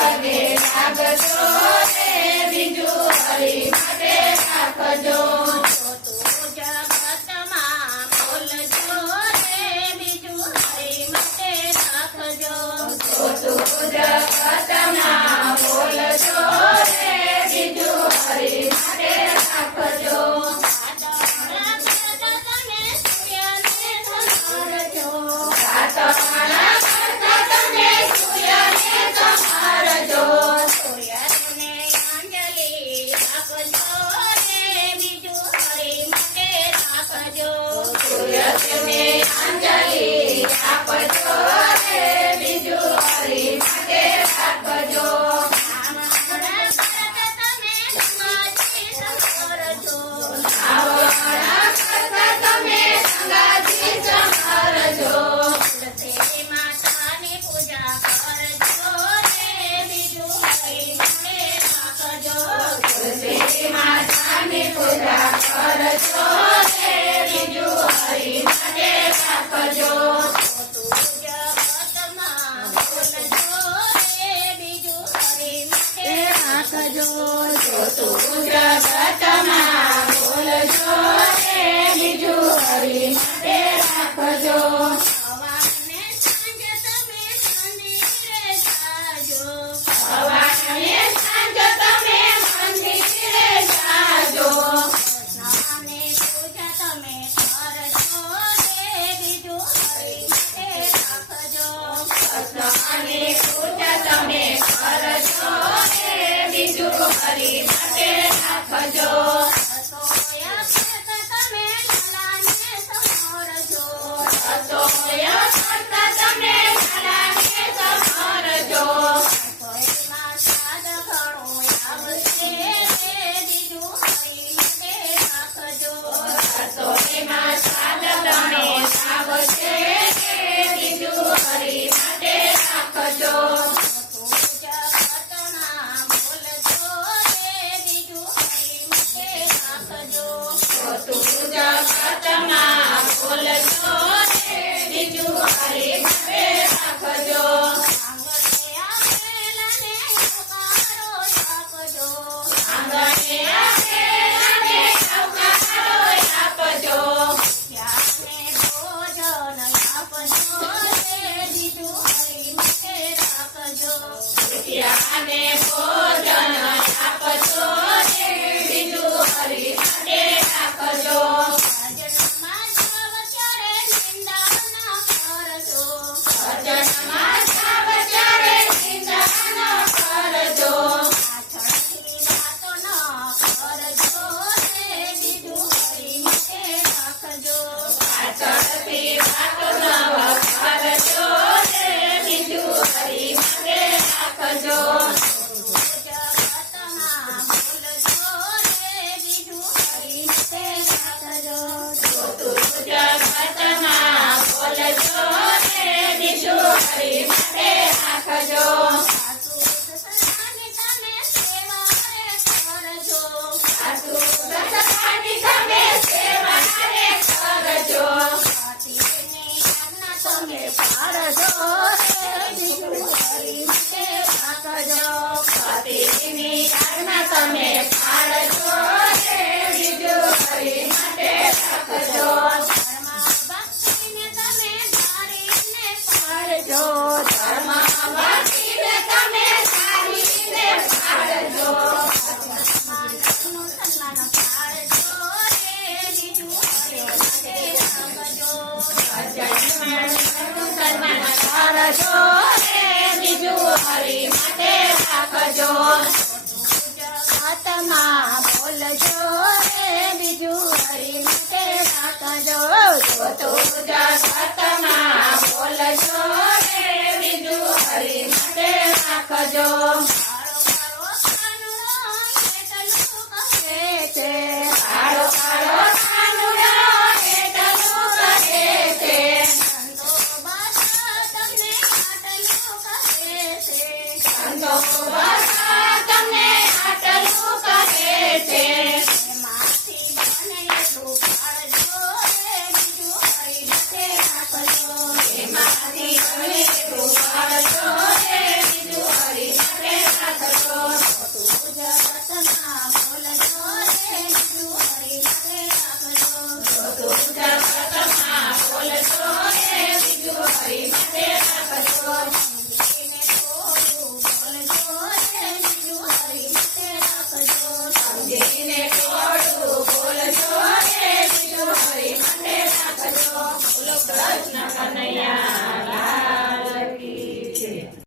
પગે લાગજો રે બીજું હરી માટે રાખજો તું જગતમાં બોલજો રે બીજું હરી માટે રાખજો તું જગતમાં બોલજો રે બીજું હરી માટે રાખજો સાતમાળા કરતા તમે સૂર્યને સંહારજો સૂર્યને અંજલિ આપજો રે બીજું હરી માટે રાખજો સૂર્યને અંજલિ આપજો રે બીજું હરી માટે રાખજો આવવાળા કરતા તમે સંગાથી સંહારજો તુલસી માતાની પૂજા કરજો રે બીજું હરી માટે રાખજો તુલસી માતાની પૂજા કરજો રે બીજું હરી માટે રાખજો તું જગતમાં બોલજો રે બીજું હરી માટે રાખજો તું જગતમાં બોલજો રે બીજું હરી માટે રાખજો સવારને સાંજ તમે મંદિરે જાજો સવારને સાંજ તમે મંદિરે જાજો સ્નાને પૂજા તમે કરજો રે બીજું હરી માટે રાખજો સ્નાનની પૂજા તમે કરજો રે બીજું હરી માટે રાખજો રસોયા કરતા તમે લાલાને સંભાળજો રસોય કરતા તમે લાલાને સંભાળજો રસોઈમાં સ્વાદ ઘણો આવશે રે બીજું હરી માટે રાખજો રસોઈમાં સ્વાદ ગણો આવશે રે બીજું હરી માટે રાખજો તું જગતમાં બોલજો રે બીજું હરી માટે રાખજો તું જગતમાં બોલજો રે બીજું હરી માટે રાખજો આંગણે આપેલાને આવકારો આપજો આંગણે આપેલાને આવકારો આપજો ત્યાંને ભોજન આપજો રે બીજું હરી માટે રાખજો ત્યાંને ભોજન આપજો રે બીજું હરી માટે રાખજો ભજનમાં જાવ ત્યારે નિંદા ના કરજો ભજનમાં જાવ ત્યારે નિંદા ન કરજો પાછળથી વાતો ન કરજો રે બીજું હરી માટે રાખજો પાછળથી વાતો ન કરજો રે બીજું હરી માટે રાખજો જગતમાં બોલજો રે બીજું હરી માટે રાખજો તું જગતમાં બોલજો રે બીજું હરી માટે રાખજો સાસુ સસરાની તમે સેવા રે કરજો સાસુ સસરાની તમે સેવા રે કરજો પતિની આજ્ઞા તમે પાળજો રે બીજું હરી માટે રાખજો પતિની આજ્ઞા તમે પાળજો રે બીજું હરી માટે રાખજો ધર્મ ભક્તિને તમે ધારીને પાળજો ધર્મ ભક્તિને તમે સારીને પાળજો માનવનું સન્માન પાળજો રે બીજું હરી માટે રાખજો જન્મનું સન્માન કરજો રે બીજું હરી માટે રાખજો જગતમાં